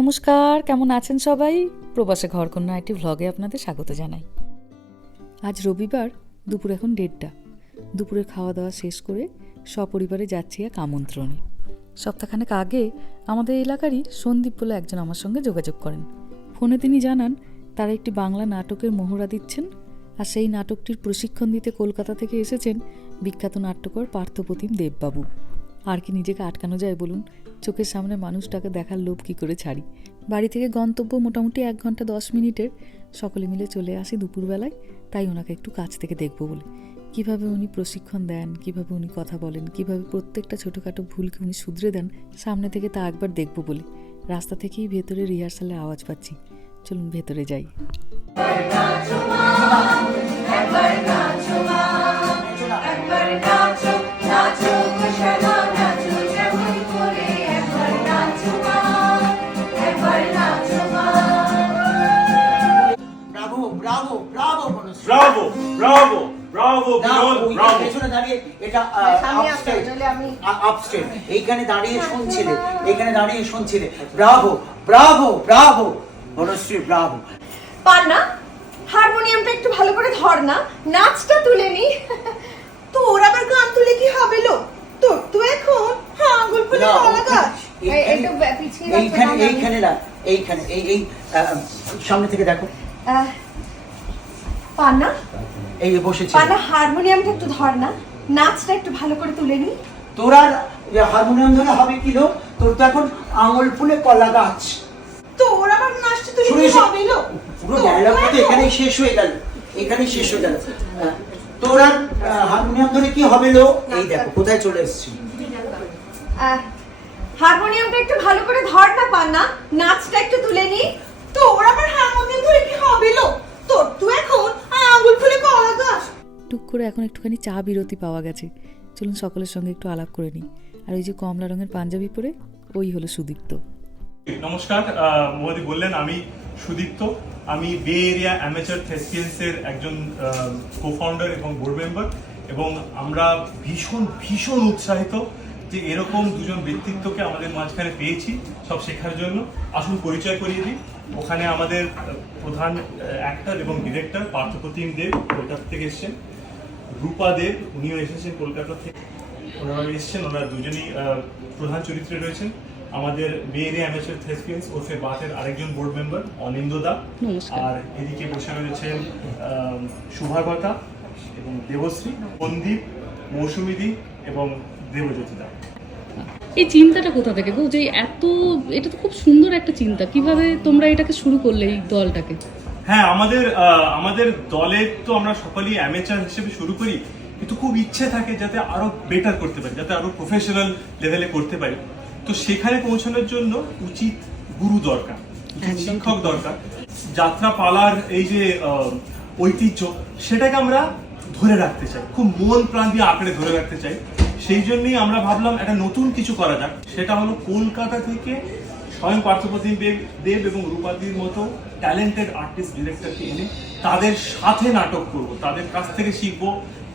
নমস্কার, কেমন আছেন সবাই? প্রবাসে ঘরকন্যা একটি ভ্লগে আপনাদের স্বাগত জানাই। আজ রবিবার, দুপুর এখন 1:30। দুপুরের খাওয়া দাওয়া শেষ করে সপরিবারে যাচ্ছি এক আমন্ত্রণে। সপ্তাহখানেক আগে আমাদের এলাকারই সন্দীপ বলে একজন আমার সঙ্গে যোগাযোগ করেন। ফোনে তিনি জানান তারা একটি বাংলা নাটকের মহড়া দিচ্ছেন, আর সেই নাটকটির প্রশিক্ষণ দিতে কলকাতা থেকে এসেছেন বিখ্যাত নাট্যকার পার্থপ্রতিম দেববাবু। আর কি নিজেকে আটকানো যায় বলুন? চোখের সামনে মানুষটাকে দেখার লোভ কী করে ছাড়ি। বাড়ি থেকে গন্তব্য মোটামুটি 1 ঘন্টা 10 মিনিটের। সকলে মিলে চলে আসি দুপুরবেলায়, তাই ওনাকে একটু কাছ থেকে দেখবো বলে। কিভাবে উনি প্রশিক্ষণ দেন, কিভাবে উনি কথা বলেন, কিভাবে প্রত্যেকটা ছোটোখাটো ভুলকে উনি শুধরে দেন, সামনে থেকে তা একবার দেখবো বলে রাস্তা থেকেই ভেতরে রিহার্সালের আওয়াজ পাচ্ছি। চলুন ভেতরে যাই। Bravo bravo bravo bravo. পেছনে দাঁড়িয়ে এটা আপস্টেজ এইখানে দাঁড়িয়ে শুনছিলে, এখানে দাঁড়িয়ে শুনছিলে। Bravo bravo bravo Banashree bravo. Panna, হারমোনিয়ামটা একটু ভালো করে ধর না, নাচটা তুলে নি। তো ওর আবার গান তুলে কি হবে লো? তোর তো এখন আঙ্গুল ফুলে কলা গাছ। এইখানে না, এইখানে এই সামনে থেকে দেখো। পান্না, এই বসেছে। পান্না, হারমোনিয়ামটা একটু ধর না, নাচটা একটু ভালো করে তুলে নি। তোর আর হারমোনিয়াম ধরে হবে কি লো? তোর তো এখন আঙ্গুল ফুলে কলা গাছ। তো ওর আবার নাচটা তুলে কি হবে লো? পুরো ডায়লগটা তো এখানেই শেষ হয়ে গেল, এখানেই শেষ হয়ে গেল। তোর আর হারমোনিয়াম ধরে কি হবে লো? এই দেখো কোথায় চলে এসেছি। হারমোনিয়ামটা একটু ভালো করে ধর না পান্না, নাচটা একটু তুলে নি। তো ওর আবার হারমোনিয়াম ধরে কি হবে লো? তোর তো এখন আঙ্গুল ফুলে কলা গাছ। টুক করে এখন একটুখানি চা বিরতি পাওয়া গেছে। চলুন সকলের সঙ্গে একটু আলাপ করে নিই। আর ওই যে কমলা রঙের পাঞ্জাবি পরে ওই হলো সুদীপ্ত। নমস্কার, মোদি বললেন, আমি সুদীপ্ত। আমি বে এরিয়া অ্যামেচার থেস্পিয়ান্সের একজন কো-ফাউন্ডার এবং বোর্ড মেম্বার, এবং আমরা ভীষণ ভীষণ উৎসাহিত যে এরকম দুজন ব্যক্তিত্বকে আমাদের মাঝখানে পেয়েছি সব শেখার জন্য। আসুন পরিচয় করিয়ে দিই। ওখানে আমাদের প্রধান অ্যাক্টর এবং ডিরেক্টর পার্থপ্রতিম দেব কলকাতা থেকে এসেছেন। রূপা দেব, উনিও এসেছেন কলকাতা থেকে। ওনারা এসেছেন, ওনারা দুজনেই প্রধান চরিত্রে রয়েছেন। আমাদের বে এরিয়া অ্যামেচার থেস্পিয়ান্স ওরফে বাটের আরেকজন বোর্ড মেম্বার অনিন্দ দা, আর এদিকে বসে রয়েছেন শুভাগতা এবং দেবশ্রী, সন্দীপ, মৌসুমীদি এবং দেবজ্যোতি দা। এই চিন্তাটা কোথা থেকে গো, যে এটা তো খুব সুন্দর একটা চিন্তা, কিভাবে তোমরা এটাকে শুরু করলে এই দলটাকে? হ্যাঁ, আমাদের দলের তো আমরা সকলেই অ্যামেচার হিসেবে শুরু করি, কিন্তু খুব ইচ্ছে থাকে যাতে আরো বেটার করতে পারি, যাতে আরো প্রফেশনাল লেভেলে করতে পারি। তো সেখানে পৌঁছানোর জন্য উচিত গুরু দরকার, শিক্ষক দরকার। যাত্রা পালার এই যে ঐতিহ্য, সেটাকে আমরা ধরে রাখতে চাই, খুব মন প্রাণ দিয়ে আঁকড়ে ধরে রাখতে চাই। সেই জন্যই আমরা ভাবলাম একটা নতুন কিছু করা যাক। সেটা হলো কলকাতা থেকে স্বয়ং পার্থপ্রতিম দেব এবং রূপাদির মতো ট্যালেন্টেড আর্টিস্ট ডিরেক্টরকে এনে তাদের সাথে নাটক করব, তাদের কাছ থেকে শিখবো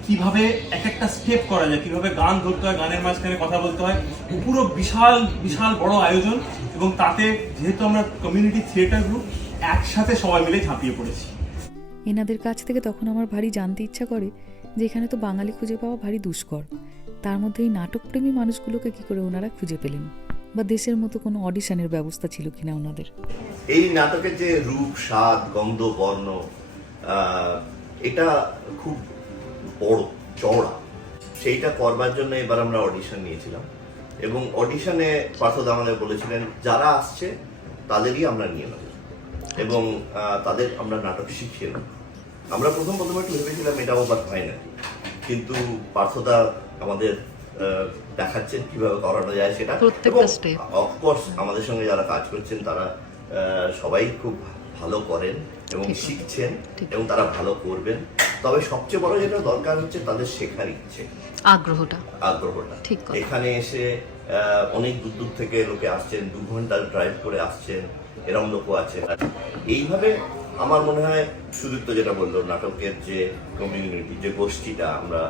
কিভাবে এক একটা স্টেপ করা যায়, কিভাবে গান ধরতে হয়, গানের মাঝখানে কথা বলতে হয়। পুরো বিশাল বিশাল বড় আয়োজন, এবং তাতে যেহেতু আমরা কমিউনিটি থিয়েটার গ্রুপ, একসাথে সবাই মিলে ঝাঁপিয়ে পড়েছি। এনাদের কাছ থেকে তখন আমার ভারী জানতে ইচ্ছা করে যে এখানে তো বাঙালি খুঁজে পাওয়া ভারী দুষ্কর। তার মধ্যে এই নাটকপ্রেমী মানুষগুলোকে কি করে ওনারা খুঁজে পেলেন, বা দেশের মতো কোনো অডিশনের ব্যবস্থা ছিল কিনা ওনাদের। এই নাটকের যে রূপ, স্বাদ, গন্ধ, বর্ণ, এটা খুব বড় চওড়া। সেইটা করবার জন্য এবার আমরা অডিশন নিয়েছিলাম, এবং অডিশনে পার্থদা আমাদের বলেছিলেন যারা আসছে তাদেরই আমরা নিয়ে নেব, এবং তাদের আমরা নাটক শিখিয়ে নেব। আমরা প্রথম একটু ভেবেছিলাম এটা আবার হয় নাকি, কিন্তু পার্থদা আমাদের দেখাচ্ছেন কিভাবে করানো যায় সেটা। অফকোর্স আমাদের সঙ্গে যারা কাজ করছেন তারা সবাই খুব ভালো করেন এবং শিখছেন, এবং তারা ভালো করবেন। তবে সবচেয়ে বড় যেটা দরকার হচ্ছে তাদের শেখার ইচ্ছে, আগ্রহটা। এখানে এসে অনেক দূর দূর থেকে লোকে আসছেন, 2 ঘন্টা ড্রাইভ করে আসছেন, এরকম লোকও আছে। এইভাবে আমার মনে হয় সুদীপ্ত যেটা বললো, নাটকের যে কমিউনিটি, যে গোষ্ঠীটা আমরা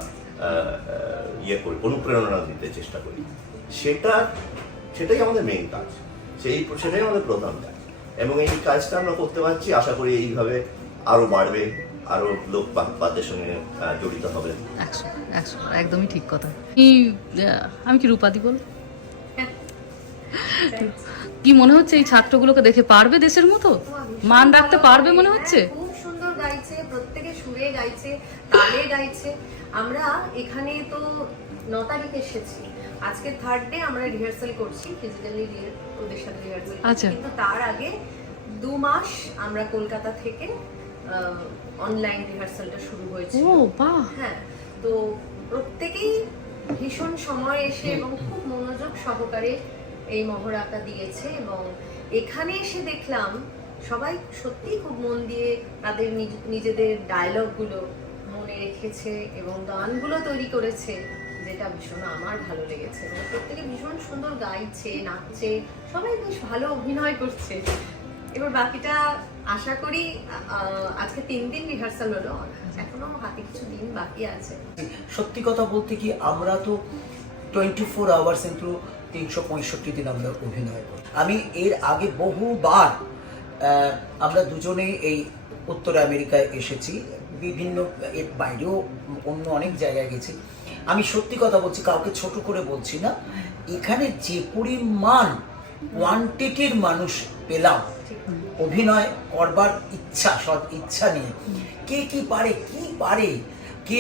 করি, অনুপ্রেরণা দিতে চেষ্টা করি, সেটাই আমাদের মেইন কাজ। সেটাই আমাদের প্রধান, এবং এই কাজটা আমরা করতে পারছি। আশা করি এইভাবে আরো বাড়বে, আরো লোক পাতের সঙ্গে জড়িত হবে। 100 একদমই ঠিক কথা। আমি কি রূপাদি বল, কি মনে হচ্ছে এই ছাত্রগুলোকে দেখে পারবে দেশের মতো মান রাখতে পারবে মনে হচ্ছে? খুব সুন্দর গাইছে, প্রত্যেকে সুরে গাইছে, তালে গাইছে। আমরা এখানে তো 9 তারিখ এসেছি, আজকে 3rd ডে আমরা রিহার্সাল করছি, ফিজিক্যালি ওদের সাথে রিহার্সাল আচ্ছা। কিন্তু তার আগে 2 মাস আমরা কলকাতা থেকে অনলাইন রিহার্সালটা শুরু হয়েছে। ও বাহ, হ্যাঁ, তো প্রত্যেকেই ভীষণ সময় এসে এবং খুব মনোযোগ সহকারে এই মহড়াটা দিয়েছে, এবং এখানে এসে দেখলাম সবাই সত্যি খুব মন দিয়ে তাদের নিজেদের ডায়লগগুলো মনে রেখেছে এবং গানগুলো তৈরি করেছে, যেটা ভীষণ আমার ভালো লেগেছে। এবং প্রত্যেকে ভীষণ সুন্দর গাইছে, নাচছে, সবাই বেশ ভালো অভিনয় করছে। এবার বাকিটা আশা করি আজকে 3 দিন রিহার্সাল হলো, এখনো হাতে কিছু দিন বাকি আছে। সত্যি কথা বলতে কি, আমরা তো 24 আওয়ার্স কিন্তু 365 দিন আমরা অভিনয় করি। আমি এর আগে বহুবার আমরা দুজনেই এই উত্তর আমেরিকায় এসেছি, বিভিন্ন এর বাইরেও অন্য অনেক জায়গায় গেছি। আমি সত্যি কথা বলছি, কাউকে ছোট করে বলছি না, এখানে যে পরিমাণ কোয়ান্টিটির মানুষ পেলাম অভিনয় করবার ইচ্ছা, সৎ ইচ্ছা নিয়ে, কে কি পারে কে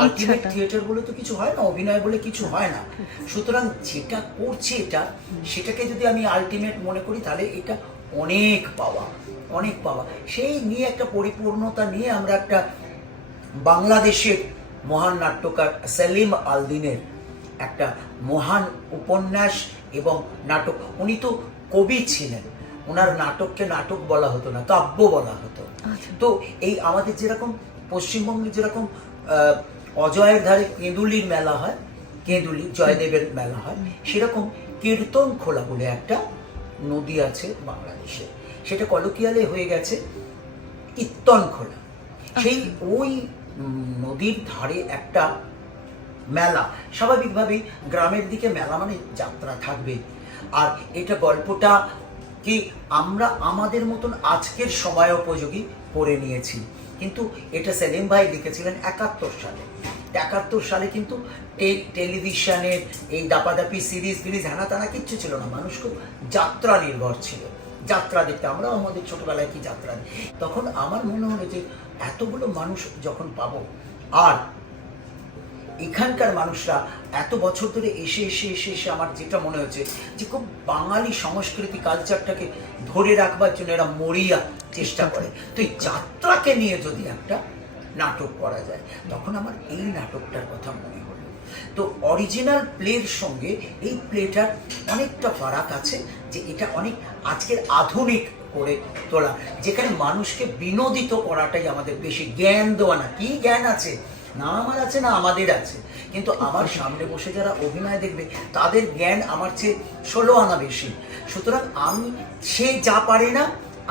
আলটিমেট থিয়েটার বলে তো কিছু হয় না, অভিনয় বলে কিছু হয় না। সুতরাং যেটা করছে সেটাকে যদি আমি আলটিমেট মনে করি, তাহলে এটা অনেক পাওয়া। সেই নিয়ে একটা পরিপূর্ণতা নিয়ে আমরা একটা বাংলাদেশের মহান নাট্যকার সেলিম আলদিনের একটা মহান উপন্যাস এবং নাটক, উনি তো কবি ছিলেন, ওনার নাটককে নাটক বলা হতো না, কাব্য বলা হতো। তো এই আমাদের যেরকম পশ্চিমবঙ্গে যেরকম অজয়ের ধারে কেঁদুলির মেলা হয়, কেঁদুলি জয়দেবের মেলা হয়, সেরকম কীর্তন খোলা বলে একটা নদী আছে বাংলাদেশে, সেটা কলকিয়ালে হয়ে গেছে কীর্তন খোলা। সেই ওই নদীর ধারে একটা মেলা, স্বাভাবিকভাবেই গ্রামের দিকে মেলা মানে যাত্রা থাকবে। আর এটা গল্পটা কি আমরা আমাদের মতন আজকের সময় উপযোগী করে নিয়েছি, কিন্তু এটা সেলিম ভাই লিখেছিলেন 71 সালে। 71 সালে কিন্তু টেলিভিশনের এই দাপাদাপি সিরিজ হ্যানা তানা কিচ্ছু ছিল না, মানুষ খুব যাত্রা নির্ভর ছিল, যাত্রা দেখতে। আমরাও আমাদের ছোটবেলায় কি যাত্রা, তখন আমার মনে হলো যে এতগুলো মানুষ যখন পাবো, আর এখানকার মানুষরা এত বছর ধরে এসে আমার যেটা মনে হচ্ছে যে খুব বাঙালি সংস্কৃতি কালচারটাকে ধরে রাখবার জন্য এরা মরিয়া চেষ্টা করে। তো এই যাত্রাকে নিয়ে যদি একটা নাটক করা যায়, তখন আমার এই নাটকটার কথা মনে হলো। তো অরিজিনাল প্লের সঙ্গে এই প্লেটার অনেকটা ফারাক আছে, যে এটা অনেক আজকের আধুনিক করে তোলা, যেখানে মানুষকে বিনোদিত করাটাই আমাদের বেশি, জ্ঞান দেওয়া না। কি জ্ঞান আছে? না আমার আছে, না আমাদের আছে, কিন্তু আমার সামনে বসে যারা অভিনয় দেখবে তাদের জ্ঞান আমার চেয়ে 16 আনা বেশি। সুতরাং আমি, সে যা পারে না,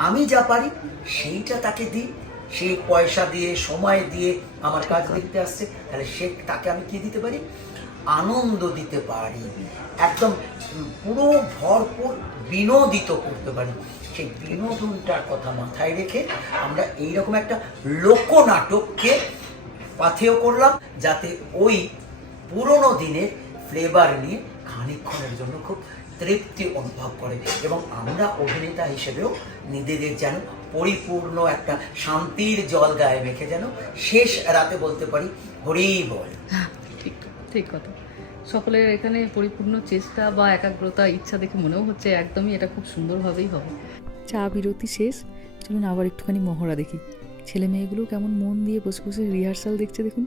আমি যা পারি সেইটা তাকে দিই, সে পয়সা দিয়ে সময় দিয়ে আমার কাজ দেখতে আসছে, তাহলে তাকে আমি কি দিতে পারি? আনন্দ দিতে পারি, একদম পুরো ভরপুর বিনোদিত করতে পারি। সেই বিনোদনটার কথা মাথায় রেখে আমরা এইরকম একটা লোকনাটককে পাথেয় করলাম, যাতে ওই পুরনো দিনের ফ্লেভার নিয়ে খানিকক্ষণের জন্য খুব তৃপ্তি অনুভব করে, এবং আমরা অভিনেতা হিসেবেও নিজেদের যেন পরিপূর্ণ একটা শান্তির জল গায়ে মেখে যেন শেষ রাতে বলতে পারি হরি বল। ঠিক কথা। সকলের এখানে পরিপূর্ণ চেষ্টা বা একাগ্রতা, ইচ্ছা দেখে মনেও হচ্ছে একদমই এটা খুব সুন্দরভাবেই হবে। চা বিরতি শেষ, চলুন আবার একটুখানি মহড়া দেখি। ছেলে মেয়েগুলো কেমন মন দিয়ে বসে বসে রিহার্সাল দেখছে দেখুন।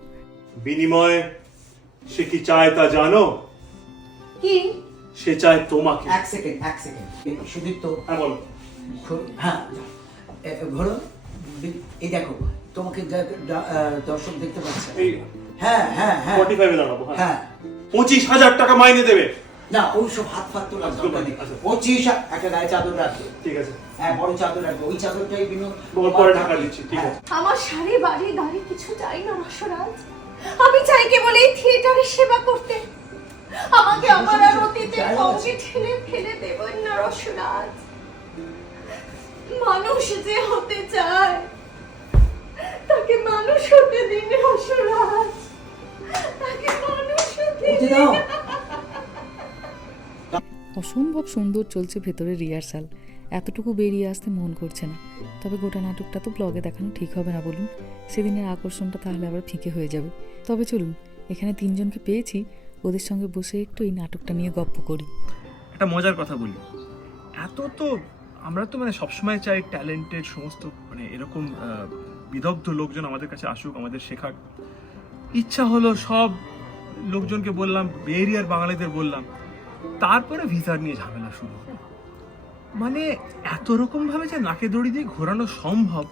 বিনিময়ে সে কি চায় তা জানো? কি? সে চায় তোমাকে। এক সেকেন্ড সুদীপ্ত, হ্যাঁ বলো। হ্যাঁ ঘোরো, এই দেখো তোমাকে দর্শক দেখতে পাচ্ছে। হ্যাঁ 45 এ দাঁড়াবো। হ্যাঁ 25,000 টাকা মাইনে দেবে। না, ওই সব হাত ফাত তোলার দরকার নেই। 25 একটা গায়ে চাদর রাখবে। ঠিক আছে। হ্যাঁ, বড় চাদর রাখবে, ওই চাদরটাই পরে ঢাকা দিচ্ছি। ঠিক আছে। আমার শাড়ি বাড়ি গাড়ি কিছু চাই না রসরাজ, আমি চাই কেবল এই থিয়েটারের সেবা করতে। আমাকে আমার আর অতীতের অঙ্গে ঠেলে ফেলে দেবেন না রসরাজ, মানুষ যে হতে চায় তাকে মানুষ হতে দিন রসরাজ, তাকে মানুষ হতে বলতে দাও। অসম্ভব সুন্দর চলছে ভেতরে রিহার্সাল, এতটুকু বেরিয়ে আসতে মন করছে না। তবে গোটা নাটকটা তো ব্লগে দেখানো ঠিক হবে না বলুন, সেদিনের আকর্ষণটা তাহলে আবার ফিকে হয়ে যাবে। তবে চলুন, এখানে তিনজনকে পেয়েছি, ওদের সঙ্গে বসে একটু এই নাটকটা নিয়ে গপ্প করি। একটা মজার কথা বলি, এত তো আমরা তো মানে সবসময় চাই ট্যালেন্টেড সমস্ত মানে এরকম বিদগ্ধ লোকজন আমাদের কাছে আসুক, আমাদের শেখার ইচ্ছা হলো, সব লোকজনকে বললাম, এরিয়ার বাঙালিদের বললাম, তারপরে ভিসার নিয়ে ঝামেলা শুরু হলো। মানে এত রকম ভাবে যে নাকে দড়ি দিয়ে ঘোরানো সম্ভব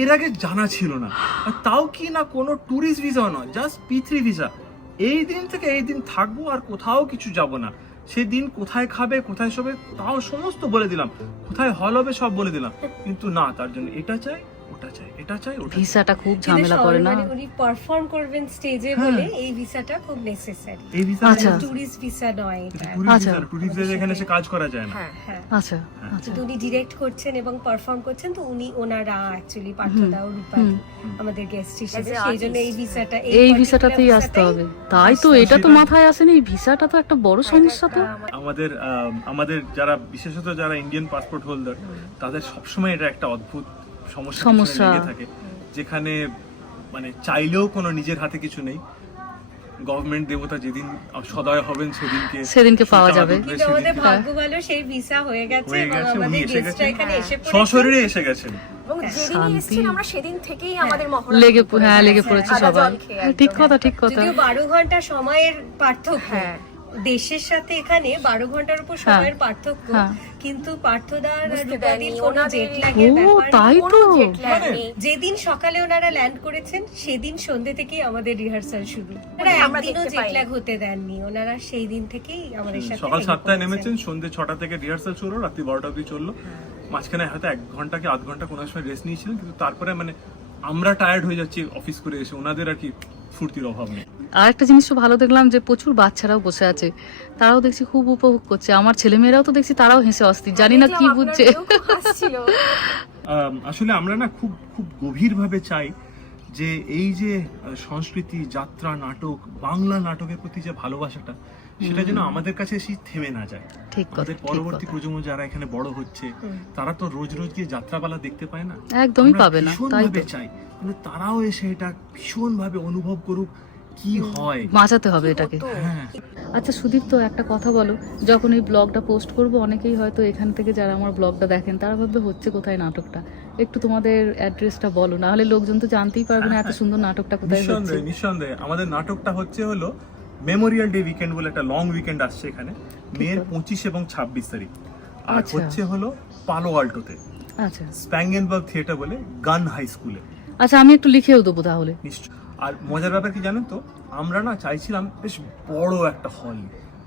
এর আগে জানা ছিল না। আর তাও কি না কোনো ট্যুরিস্ট ভিসাও নয়, জাস্ট P3 ভিসা। এই দিন থেকে এই দিন থাকবো আর কোথাও কিছু যাব না। সেদিন কোথায় খাবে, কোথায় শোবে তাও সমস্ত বলে দিলাম, কোথায় হল হবে সব বলে দিলাম। কিন্তু না, তার জন্য এটা চাই, ওটা চাই, এটা চাই, ওটা চাই। ভিসাটা খুব ঝামেলা করে না? উনি পারফর্ম করবেন স্টেজে হ্যাঁ। বলে এই ভিসাটা খুব নেসেসারি। এই ভিসা আচ্ছা। টুরিস্ট ভিসা নয় এটা। আচ্ছা। ট্যুরিস্ট ভিসা এখানে এসে কাজ করা যায় না। হ্যাঁ হ্যাঁ। আচ্ছা আচ্ছা। তো উনি ডিরেক্ট করছেন এবং পারফর্ম করছেন, তো ওনারা অ্যাকচুয়ালি পার্থদা ও রূপালী আমাদের গেস্ট হিসেবে, As a সেই জন্য এই ভিসাটা এই ভিসাটাতেই আসতে হবে। তাই তো, এটা তো মাথায় আসেনি, এই ভিসাটা তো একটা বড় সমস্যা তো। আমাদের যারা বিশেষত যারা ইন্ডিয়ান পাসপোর্ট হোল্ডার, তাদের সবসময় এটা একটা অদ্ভুত সমস্যা সমস্যা। লেগে থাকে, যেখানে মানে চাইলেও কোনো নিজের হাতে কিছু নেই। গভর্নমেন্ট দেবতা যেদিন সদয় হবেন সেদিনকে পাওয়া যাবে। কিন্তু আমাদের ভাগ্য ভালো, সেই ভিসা হয়ে গেছে এবং উনি আমাদের এসে গেস্টরা গেছেন, এখানে এসে পড়েছে। সশরীরে এসে গেছেন। এবং যেদিনই শান্তি। এসেছেন আমরা সেদিন থেকেই আমাদের মহড়া লেগে শুরু করে লেগে দিয়েছে। পড়েছে আদা সবাই। জল খেয়ে হ্যাঁ, একদম। ঠিক কথা ঠিক কথা। যদিও 12 ঘন্টা সময়ের পার্থক্য, হ্যাঁ। দেশের সাথে এখানে 12 ঘন্টার উপর সময়ের পার্থক্য, হ্যাঁ। কিন্তু পার্থদার বুঝতে রূপালীর দেয়নি, কোনো ওনাদের জেট ল্যাগের ও, ব্যাপার তাই নেই। তো। কোনো jet lag নেই। যেদিন সকালে ওনারা ল্যান্ড করেছেন সেদিন সন্ধ্যে থেকেই আমাদের রিহার্সাল শুরু। ওনারা আমরা একদিনও দেখতে জেট পাইনি। ল্যাগ হতে দেননি, ওনারা সেই দিন থেকেই আমাদের সাথে সকাল লেগে 7টায় পড়েছেন। নেমেছেন, সন্ধ্যে 6টা থেকে রিহার্সাল শুরু, রাত্রি 12টা অবধি চললো। মাঝখানে হয়তো 1 ঘন্টা কি আধ ঘন্টা কোনো সময় রেস্ট নিয়েছিলেন, কিন্তু তারপরে মানে আমরা টায়ার্ড হয়ে যাচ্ছি অফিস করে এসে, ওনাদের আর কি ফুর্তির অভাব নেই। আর একটা জিনিসও ভালো দেখলাম যে প্রচুর বাচ্চারাও বসে আছে, তারাও দেখছি খুব উপভোগ করছে। আমার ছেলেমেয়েরাও তো দেখছি তারাও হেসে অস্থির, জানি না কি দেখলাম বুঝছে। আপনার মেয়েও খুব হাসছিল। আসলে আমরা না খুব খুব গভীরভাবে চাই যে এই যে সংস্কৃতি, যাত্রা, নাটক, বাংলা নাটকের প্রতি যে ভালোবাসাটা, সেটা যেন আমাদের কাছে এসে থেমে না যায়। ঠিক কথা, আমাদের ঠিক পরবর্তী কথা। প্রজন্ম যারা এখানে বড় হচ্ছে, তারা তো রোজ রোজ গিয়ে যাত্রাপালা দেখতে পায় না। একদমই আমরা পাবে না, তাই তো। ভীষণভাবে চাই মানে তারাও এসে এটা ভীষণভাবে অনুভব করুক কি হয়। বাঁচাতে হবে এটাকে। তো হ্যাঁ, আচ্ছা সুদীপ, তো একটা কথা বলো, যখন এই ব্লগটা পোস্ট করব, অনেকেই হয়তো এখান থেকে যারা আমার ব্লগটা দেখেন তারা ভাববে হচ্ছে কোথায় নাটকটা। একটু তোমাদের অ্যাড্রেসটা বলো, না হলে লোকজন তো জানতেই পারবে না এত সুন্দর নাটকটা কোথায় হচ্ছে। নিঃসন্দেহে নিঃসন্দেহে আমাদের নাটকটা হলো মেমোরিয়াল ডে উইকেন্ড বলে একটা লং উইকেন্ড আসছে এখানে, মের 25 এবং 26 তারিখ। আর আচ্ছা। হচ্ছে হলো পালো আল্টোতে, আচ্ছা স্প্যাঙ্গেনবার্গ থিয়েটার বলে, গান হাই স্কুলে। আচ্ছা, আমি একটু লিখেও দেবো তাহলে। নিশ্চয়। আর মজার ব্যাপার কি জানেন তো, আমরা না চাইছিলাম বেশ বড় একটা হল,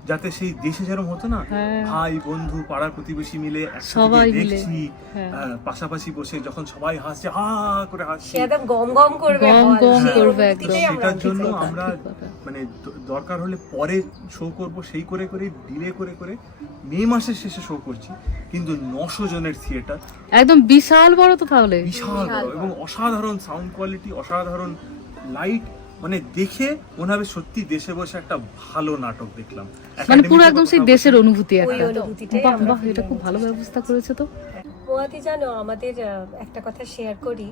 যাতে সেই দেশে যেরকম হতো না, হ্যাঁ। ভাই বন্ধু পাড়া প্রতিবেশী মিলে একসাথে সবাই গিয়ে মিলে। দেখছি, হ্যাঁ। পাশাপাশি বসে যখন সবাই হাসছে, হা করে হাসছে। সে একদম গম গম করবে, গম হল, গম সেই করবে অনুভূতিটাই একদম। আমরা সেটার জন্য আনতে চাই। আমরা ঠিক কথা। মানে দরকার হলে পরে শো করব, সেই করে ডিলে করে মে মাসের শেষে শো করছি। কিন্তু 900 জনের থিয়েটার, একদম বিশাল বড় তো তাহলে। বিশাল বড় এবং অসাধারণ সাউন্ড কোয়ালিটি, অসাধারণ লাইট, মানে দেখে মনে হবে সত্যি দেশে বসে একটা ভালো নাটক দেখলাম। মানে পুরো Academy একদম তে সেই কথা দেশের বলছি। অনুভূতি ওই একটা। অনুভূতিটাই বাহ আমরা বাহ, feel এটা খুব ভালো করছি। ব্যবস্থা করেছে তো। মোয়াতি, জানো আমাদের একটা কথা শেয়ার করি,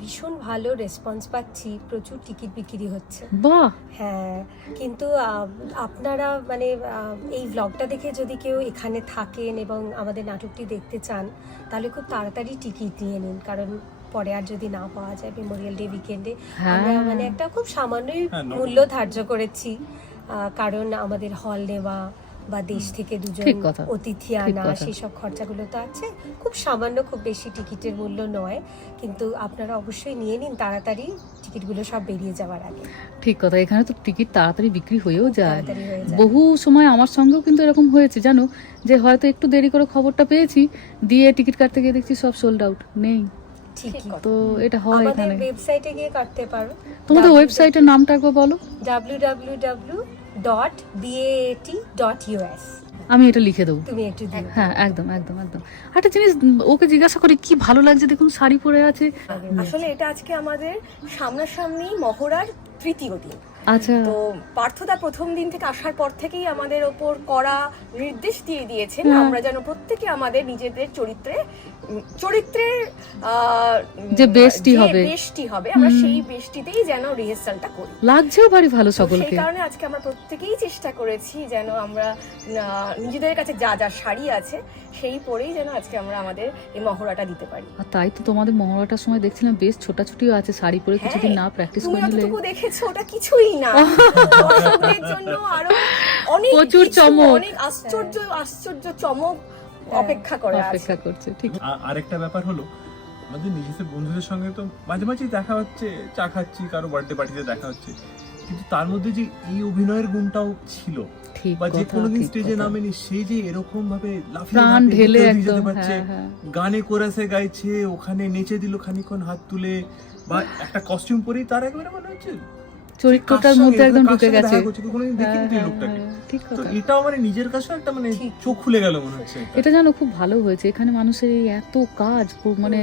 ভীষণ ভালো রেসপন্স পাচ্ছি, প্রচুর টিকিট বিক্রি হচ্ছে। বাহ, হ্যাঁ, কিন্তু আপনারা মানে এই ব্লগটা দেখে যদি কেউ এখানে থাকেন এবং আমাদের নাটকটি দেখতে চান, তাহলে খুব তাড়াতাড়ি টিকিট নিয়ে নিন, কারণ পরে আর যদি না পাওয়া যায় মেমোরিয়াল ডে উইকেন্ডে। হ্যাঁ। আমরা মানে একটা খুব সামান্যই হ্যাঁ, মূল্য ধার্য করেছি, কারণ আমাদের হল নেওয়া বা দেশ থেকে দুজন ঠিক কথা, অতিথি ঠিক আনা, কথা। সেই সব খরচাগুলো তো আছে। খুব সামান্য, খুব বেশি টিকিটের মূল্য নয়, কিন্তু আপনারা অবশ্যই নিয়ে নিন তাড়াতাড়ি, টিকিটগুলো সব বেরিয়ে যাওয়ার আগে। ঠিক কথা, এখানে তো টিকিট তাড়াতাড়ি বিক্রি হয়েও যায়। তাড়াতাড়ি হয়ে যায়। বহু সময় আমার সঙ্গেও কিন্তু এরকম হয়েছে জানো, যে হয়তো একটু দেরি করে খবরটা পেয়েছি, দিয়ে টিকিট কাটতে গিয়ে দেখছি সব সোল্ড আউট, নেই। ঠিকই। তো এটা হয় আমাদের এখানে। ওয়েবসাইটে গিয়ে কাটতে পারো। তোমাদের ওয়েবসাইটের নামটা একবার বলো। www.baat.us আমি এটা লিখে দেবো। তুমি একটু দিও। হ্যাঁ, একদম একদম একদম। একটা জিনিস ওকে জিজ্ঞাসা করি, কি ভালো লাগছে দেখুন, শাড়ি পরে আছে। আসলে এটা আজকে আমাদের সামনাসামনি মহড়ার তৃতীয় দিন। আচ্ছা, তো পার্থদা প্রথম দিন থেকে আসার পর থেকেই আমাদের ওপর কড়া নির্দেশ দিয়ে দিয়েছেন আমরা যেন প্রত্যেকে আমাদের নিজেদের চরিত্রের যে বেস্টি হবে, বেস্টি হবে, আমরা সেই বেস্টিতেই যেন রিহার্সালটা করি। লাগছেও ভারী ভালো তো সকলকে। সেই কারণে আজকে আমরা প্রত্যেকেই চেষ্টা করেছি যেন আমরা নিজেদের কাছে যা যা শাড়ি আছে সেই পরেই যেন আজকে আমরা আমাদের এই মহড়াটা দিতে পারি। আর তাই তো তোমাদের মহড়াটার সময় দেখছিলাম বেশ ছোটাছুটিও আছে, শাড়ি পরে কিছুদিন না প্র্যাকটিস তুমি করে নিলে। যতটুকু দেখেছো ওটা কিছুই না, দর্শকদের জন্য আরো অনেক প্রচুর কিছু, চমক। অনেক আশ্চর্য চমক অপেক্ষা করে আছে। অপেক্ষা করছে, ঠিক। আরেকটা ব্যাপার হলো, আমাদের নিজেদের বন্ধুদের সঙ্গে তো মাঝে মাঝেই দেখা হচ্ছে, চা খাচ্ছি, কারো বার্থডে পার্টিতে দেখা হচ্ছে, কিন্তু তার মধ্যে যে এই অভিনয়ের গুণটাও ছিল, ঠিক বা যে কথা, কোনোদিন ঠিক স্টেজে কথা। নামেনি, সে যে এরকম ভাবে লাফিয়ে প্রাণ লাফিয়ে ঢেলে ভিতর দিয়ে একদম, যেতে পারছে, হ্যাঁ, হ্যাঁ। গানে কোরাসে গাইছে, ওখানে নেচে দিল খানিকক্ষণ হাত তুলে, বা একটা কস্টিউম পরেই তার একবারে মনে হচ্ছে চরিত্রটার মধ্যে একদম ঢুকে গেছে। কোনোদিন দেখিনি তো এই লোকটাকে। ঠিক তো কথা। এটাও মানে নিজের কাছে একটা মানে চোখ খুলে গেল মনে হচ্ছে। এটা জানো খুব ভালো হয়েছে, এখানে মানুষের এই এত কাজ, মানে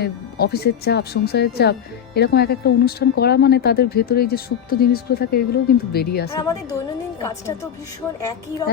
অফিসের চাপ, সংসারের চাপ, এরকম এক একটা অনুষ্ঠান করা মানে তাদের ভেতরে এই যে সুপ্ত জিনিসগুলো থাকে এগুলো কিন্তু বেরিয়ে আর আসে। আমাদের দৈনন্দিন কাজটা তো ভীষণ একই রকম,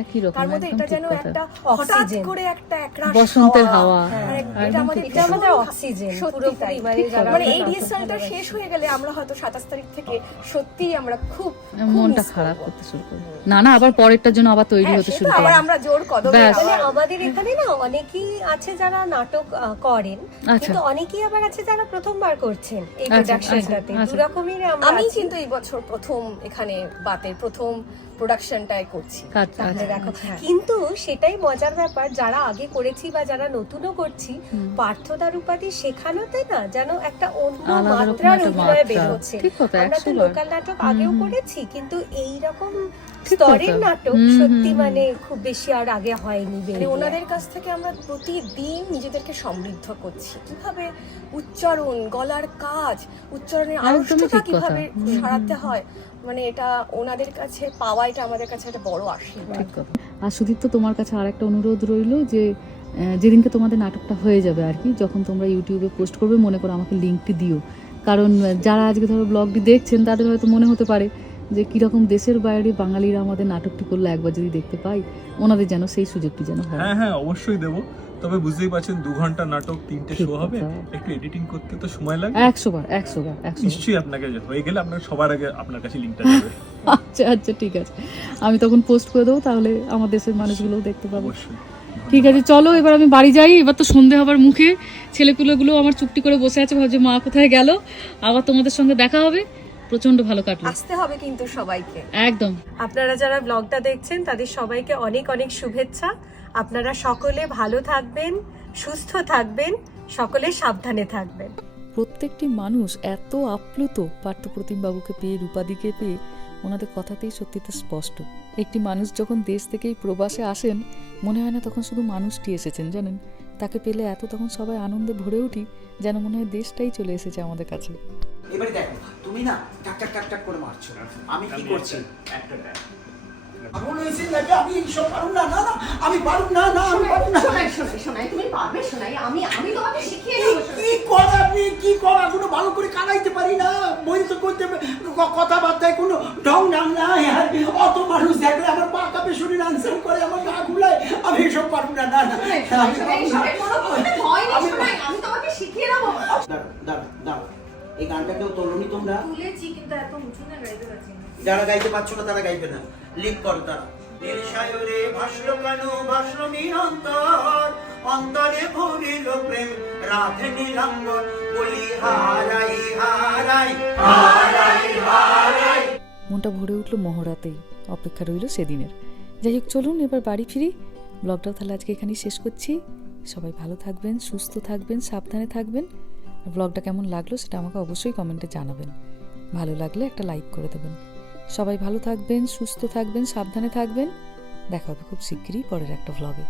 একই রকম, তার মধ্যে একদম এটা ঠিক যেন কথা। একটা হঠাৎ অক্সিজেন। করে একটা একরাশ বসন্তের হাওয়া। আর একদম এটা আমাদের ঠিক এটা আমাদের ভীষণ অক্সিজেন সত্যি পুরোপুরি, তাই। মানে ঠিক যারা কথা। মানে এই নাটক রিহার্সালটা ভালোবাসে। শেষ হয়ে গেলে আমরা হয়তো 27 তারিখ থেকে সত্যিই আমরা খুব মনটা miss খারাপ করবো। করতে শুরু করবে। না না, আবার পরেরটার জন্য আবার তৈরি হ্যাঁ, হতে সে শুরু তো করবে। আবার আমরা জোর কদমে ব্যাস। মানে আবার- আমাদের এখানে না অনেকেই আছে যারা নাটক করেন, আচ্ছা। কিন্তু অনেকেই আবার আছে যারা প্রথমবার করছেন এই আচ্ছা, প্রোডাকশনটাতে। আচ্ছা, দু রকমেরই আমরা আমি আছি। কিন্তু এই বছর প্রথম এখানে বাতের প্রথম প্রোডাকশনটাই করছি। আচ্ছা, তাহলে আচ্ছা। দেখো, কিন্তু সেটাই মজার ব্যাপার, যারা আগে করেছি বা যারা নতুনও করছি, হুম। পার্থদার উপাধি শেখানোতে না যেন একটা অন্য আলাদা রকম মাত্রার একটা অভিনয় বের মাত্রা। হচ্ছে। ঠিক কথা, আমরা তো 100 বার। লোকাল নাটক আগেও হুম, হুম। করেছি, কিন্তু এইরকম ঠিক স্তরের কথা। নাটক হুম, সত্যি হুম, মানে খুব বেশি আর আগে হয়নি মানে বেরিয়ে। ওনাদের কাছ থেকে আমরা প্রতিদিন নিজেদেরকে সমৃদ্ধ করছি, কিভাবে উচ্চারণ, গলার কাজ, উচ্চারণের একদমই আড়ষ্টতা ঠিক কথা। কিভাবে হুম, সারাতে হয়, মানে এটা ওনাদের কাছে পাওয়া, এটা আমাদের কাছে একটা বড় আশীর্বাদ। ঠিক কথা। আর সুদীপ্ত, তোমার কাছে আর একটা অনুরোধ রইলো যে যেদিনকে তোমাদের নাটকটা হয়ে যাবে আর কি, যখন তোমরা ইউটিউবে পোস্ট করবে, মনে করো আমাকে লিঙ্কটি দিও, কারণ যারা আজকে ধরো ব্লগটি দেখছেন তাদের হয়তো মনে হতে পারে যে কীরকম দেশের বাইরে বাঙালিরা আমাদের নাটকটি করলে একবার যদি দেখতে পাই, ওনাদের যেন সেই সুযোগটি যেন হয়। হ্যাঁ হ্যাঁ, অবশ্যই দেবো। তবে বুঝতেই পারছেন 2 ঘন্টা নাটক, 3টে ঠিক শো হবে, কথা। একটু এডিটিং করতে তো সময় লাগে। 100 বার। নিশ্চয়ই আপনাকে হয়ে গেলে আপনার সবার আগে আপনার কাছে লিঙ্কটা যাবে। আচ্ছা আচ্ছা, ঠিক আছে, আমি তখন পোস্ট করে দেবো, তাহলে আমার দেশের মানুষগুলোও দেখতে পাবো। অবশ্যই। ঠিক আছে, চলো এবার আমি বাড়ি যাই, এবার তো সন্ধে হবার মুখে, ছেলেপুলেগুলো আমার চুপটি করে বসে আছে, ভাবছে মা কোথায় গেল, আবার তোমাদের সঙ্গে দেখা হবে। প্রচন্ড ভালো কাটলো আসতে হবে কিন্তু সবাইকে। একদম। আপনারা যারা ব্লগটা দেখছেন তাদের সবাইকে অনেক অনেক শুভেচ্ছা। আপনারা সকলে ভালো থাকবেন, সুস্থ থাকবেন, সকলে সাবধানে থাকবেন। প্রত্যেকটি মানুষ এত আপ্লুত পার্থপ্রতিম বাবুকে পেয়ে, রূপাদিকে পেয়ে, ওনাদের কথাতেই সত্যিটা স্পষ্ট। একটি মানুষ যখন দেশ থেকেই প্রবাসে আসেন, মনে হয় না তখন শুধু মানুষটি এসেছেন, জানেন, তাকে পেলে এত তখন সবাই আনন্দে ভরে উঠি, যেন মনে হয় দেশটাই চলে এসেছে আমাদের কাছে। এবারে দেখো, তুমি না টাক টাক টাক টাক করে মারছো, আমি কি করছি? পাগল হয়েছে নাকি? আমি এইসব পারুম না, না না, আমি পারুম না, না আমি পারুম না। শোনাই তুমি পারবে, শোনাই আমি তোমাকে শিখিয়ে কি কি কর এখনো ভালো করে কানাইতে পারি না, বই তো করতে কথাবার্তায় কোনো ঢং নাম নাই। আর অত মানুষ দেখলে আমার পা কাঁপে, শরীর আনসার করে, আমার গা গুলায়, আমি এসব পারুম না, না না আমি পারুম না। আমি তোমাকে শিখিয়ে দেবো। দাঁড়াও দাঁড়াও দাঁড়াও, এই গানটা কেউ তোলনি তোমরা? তুলেছি কিন্তু এত উঁচু না গাইতে পারছি না। যারা গাইতে পারছো না তারা গাইবে না, লিপ করো তারা। নির্সায়রে ভাসলো কেন, ভাসলো নিরন্তর, অন্তরে ভরিল প্রেম, রাধে নীলাম্বর, বলি হারাই হারাই হারাই হারাই। মনটা ভরে উঠলো মহড়াতেই, অপেক্ষা রইল সেদিনের। যাই হোক, চলুন এবার বাড়ি ফিরি। ব্লগটাও তাহলে আজকে এখানেই শেষ করছি। সবাই ভালো থাকবেন, সুস্থ থাকবেন, সাবধানে থাকবেন। আর ব্লগটা কেমন লাগলো সেটা আমাকে অবশ্যই কমেন্টে জানাবেন। ভালো লাগলে একটা লাইক করে দেবেন। সবাই ভালো থাকবেন, সুস্থ থাকবেন, সাবধানে থাকবেন। দেখা হবে খুব শিগগিরই পরের একটা ব্লগে।